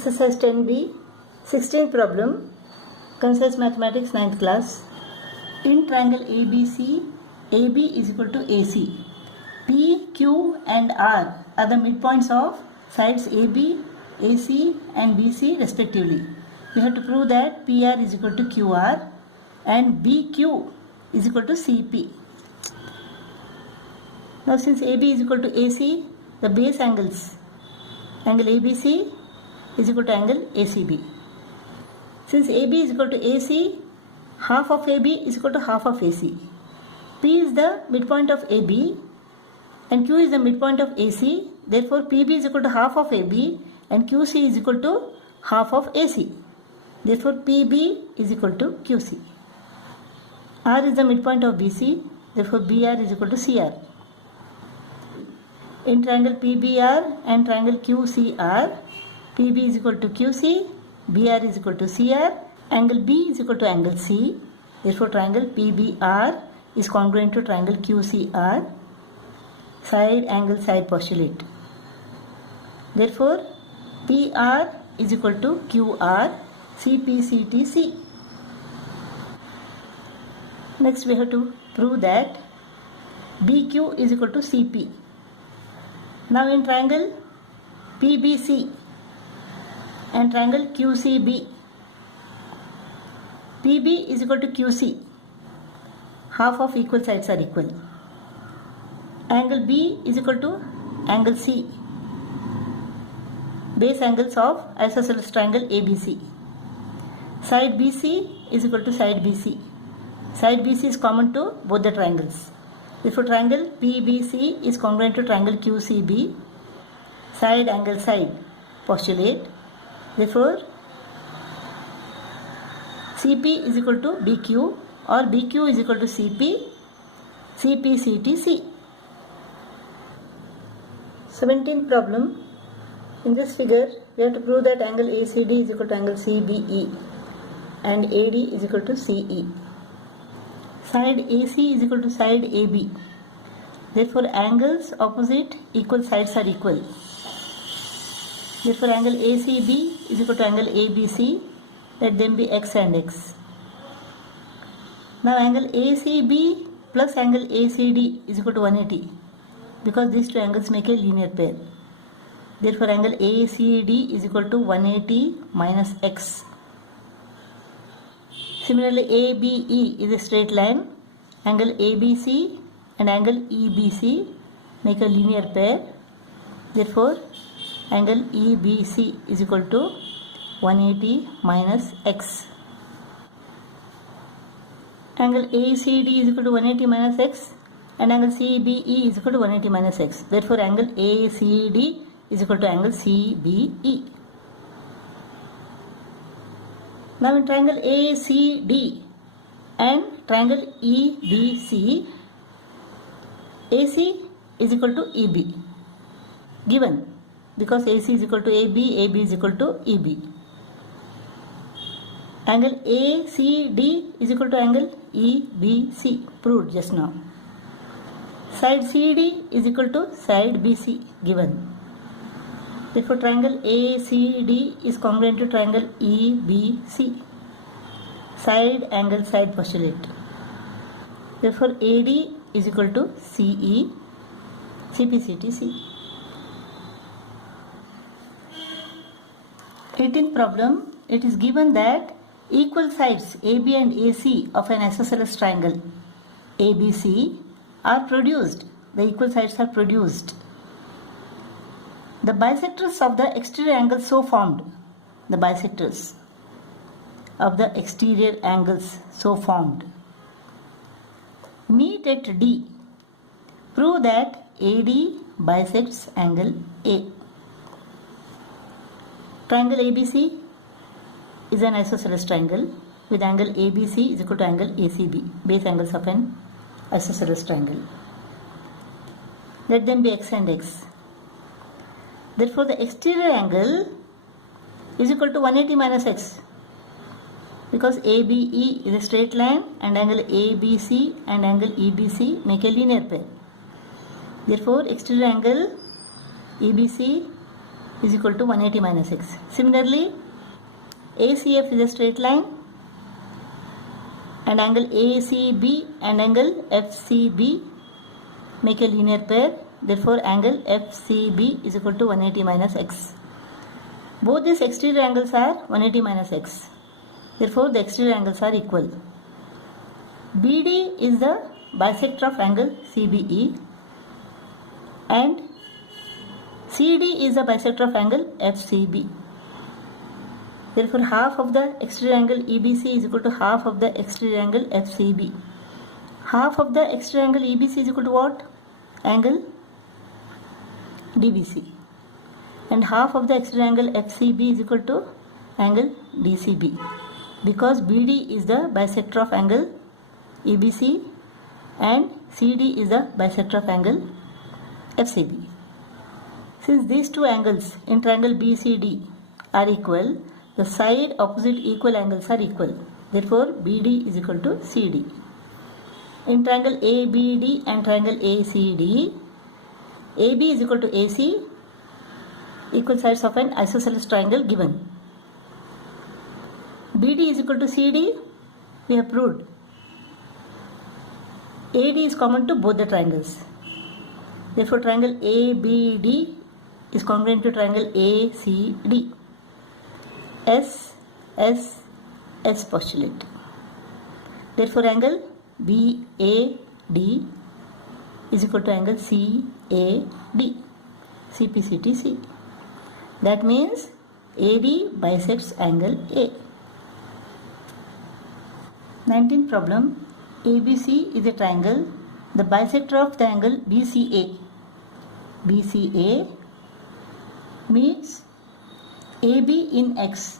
Exercise 10B, 16th problem, Concise Mathematics 9th class. In triangle ABC, AB is equal to AC. P, Q and R are the midpoints of sides AB, AC and BC respectively. We have to prove that PR is equal to QR and BQ is equal to CP. Now since AB is equal to AC, the base angles, angle ABC is equal to angle ACB. Since AB is equal to AC, half of AB is equal to half of AC. P is the midpoint of AB and Q is the midpoint of AC. Therefore, PB is equal to half of AB and QC is equal to half of AC. Therefore, PB is equal to QC. R is the midpoint of BC. Therefore, BR is equal to CR. In triangle PBR and triangle QCR, PB is equal to QC, BR is equal to CR, angle B is equal to angle C. Therefore, triangle PBR is congruent to triangle QCR. Side angle side postulate. Therefore, PR is equal to QR, CPCTC. Next, we have to prove that BQ is equal to CP. Now, in triangle PBC and triangle QCB, PB is equal to QC. Half of equal sides are equal. Angle B is equal to angle C. Base angles of isosceles triangle ABC. Side BC is equal to side BC. Side BC is common to both the triangles. Therefore, triangle PBC is congruent to triangle QCB. Side angle side postulate. Therefore, CP is equal to BQ or BQ is equal to CP, CPCTC. 17th problem. In this figure, we have to prove that angle ACD is equal to angle CBE and AD is equal to CE. Side AC is equal to side AB. Therefore, angles opposite equal sides are equal. Therefore, angle ACB is equal to angle ABC. Let them be X and X. Now, angle ACB plus angle ACD is equal to 180 because these two angles make a linear pair. Therefore, angle ACD is equal to 180 minus X. Similarly, ABE is a straight line. Angle ABC and angle EBC make a linear pair. Therefore, angle EBC is equal to 180 minus X. Angle ACD is equal to 180 minus X and angle CBE is equal to 180 minus X. Therefore, angle ACD is equal to angle CBE. Now, in triangle ACD and triangle EBC, AC is equal to EB. Given because AC is equal to AB, AB is equal to EB. Angle ACD is equal to angle EBC, proved just now. Side CD is equal to side BC, given. Therefore, triangle ACD is congruent to triangle EBC. Side angle side postulate. Therefore, AD is equal to CE, CPCTC. 18th problem. It is given that equal sides AB and AC of an isosceles triangle ABC are produced. The equal sides are produced. The bisectors of the exterior angles so formed, the bisectors of the exterior angles so formed, meet at D. Prove that AD bisects angle A. Triangle ABC is an isosceles triangle with angle ABC is equal to angle ACB, base angles of an isosceles triangle. Let them be X and X. Therefore, the exterior angle is equal to 180 minus X because ABE is a straight line and angle ABC and angle EBC make a linear pair. Therefore, exterior angle EBC is equal to 180 minus x. Similarly, ACF is a straight line and angle ACB and angle FCB make a linear pair. Therefore, angle FCB is equal to 180 minus x. Both these exterior angles are 180 minus x. Therefore, the exterior angles are equal. BD is the bisector of angle CBE and CD is the bisector of angle FCB. Therefore, half of the exterior angle EBC is equal to half of the exterior angle FCB. Half of the exterior angle EBC is equal to what? Angle DBC. And half of the exterior angle FCB is equal to angle DCB. Because BD is the bisector of angle EBC and CD is the bisector of angle FCB. Since these two angles in triangle BCD are equal, the side opposite equal angles are equal. Therefore, BD is equal to CD. In triangle ABD and triangle ACD, AB is equal to AC, equal sides of an isosceles triangle given. BD is equal to CD, we have proved. AD is common to both the triangles. Therefore, triangle ABD is congruent to triangle ACD. S postulate. Therefore, angle BAD is equal to angle CAD, CPCTC. That means AD bisects angle A. 19th problem. ABC is a triangle. The bisector of the angle BCA meets AB in X.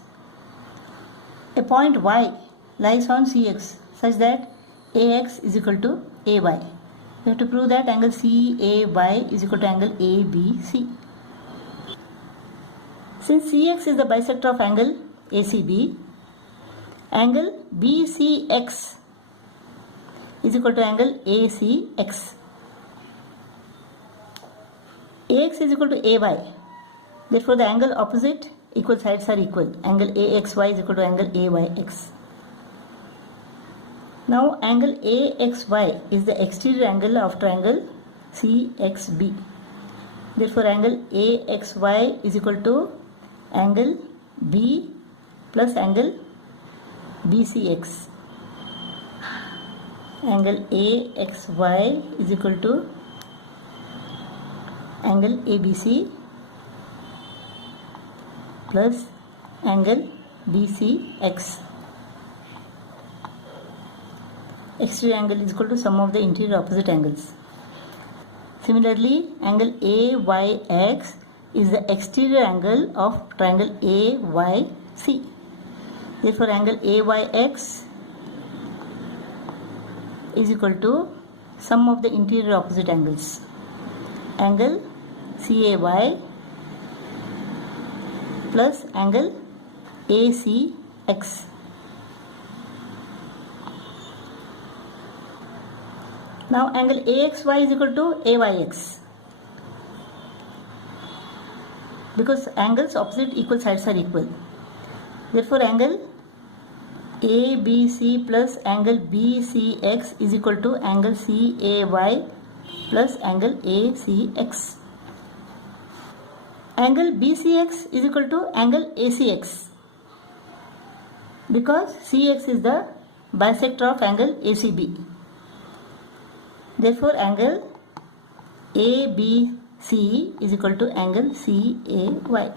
A point Y lies on CX such that AX is equal to AY. We have to prove that angle CAY is equal to angle ABC. Since CX is the bisector of angle ACB, angle BCX is equal to angle ACX. AX is equal to AY. Therefore, the angle opposite equal sides are equal. Angle AXY is equal to angle AYX. Now, angle AXY is the exterior angle of triangle CXB. Therefore, angle AXY is equal to angle B plus angle BCX. Angle AXY is equal to angle ABC plus angle BCX. Exterior angle is equal to sum of the interior opposite angles. Similarly, angle AYX is the exterior angle of triangle AYC. Therefore, angle AYX is equal to sum of the interior opposite angles. Angle CAY plus angle ACX. Now, angle AXY is equal to AYX. Because angles opposite equal sides are equal. Therefore, angle ABC plus angle BCX is equal to angle CAY plus angle ACX. Angle BCX is equal to angle ACX because CX is the bisector of angle ACB. Therefore, angle ABC is equal to angle CAY.